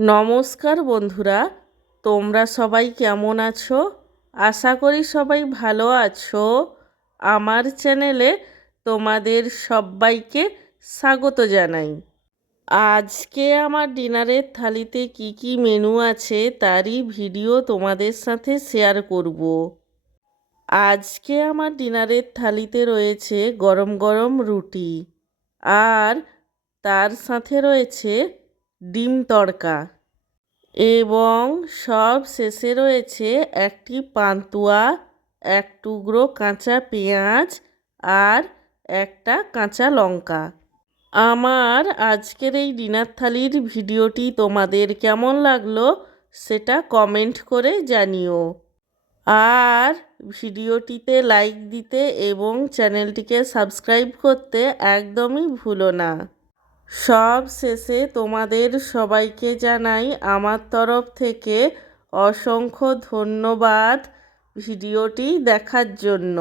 নমস্কার বন্ধুরা, তোমরা সবাই কেমন আছো? আশা করি সবাই ভালো আছো। আমার চ্যানেলে তোমাদের সবাইকে স্বাগত জানাই। আজকে আমার ডিনারের থালিতে কি কি মেনু আছে তারই ভিডিও তোমাদের সাথে শেয়ার করব। আজকে আমার ডিনারের থালিতে রয়েছে গরম গরম রুটি, আর তার সাথে রয়েছে ডিম তড়কা, এবং সব শেষে রয়েছে একটি পান্তুয়া, এক টুকরো কাঁচা পেঁয়াজ আর একটা কাঁচা লঙ্কা। আমার আজকের এই ডিনার থালির ভিডিওটি তোমাদের কেমন লাগলো সেটা কমেন্ট করে জানিও। আর ভিডিওটিতে লাইক দিতে এবং চ্যানেলটিকে সাবস্ক্রাইব করতে একদমই ভুলো না। সব শেষে তোমাদের সবাইকে জানাই আমার তরফ থেকে অসংখ্য ধন্যবাদ ভিডিওটি দেখার জন্য।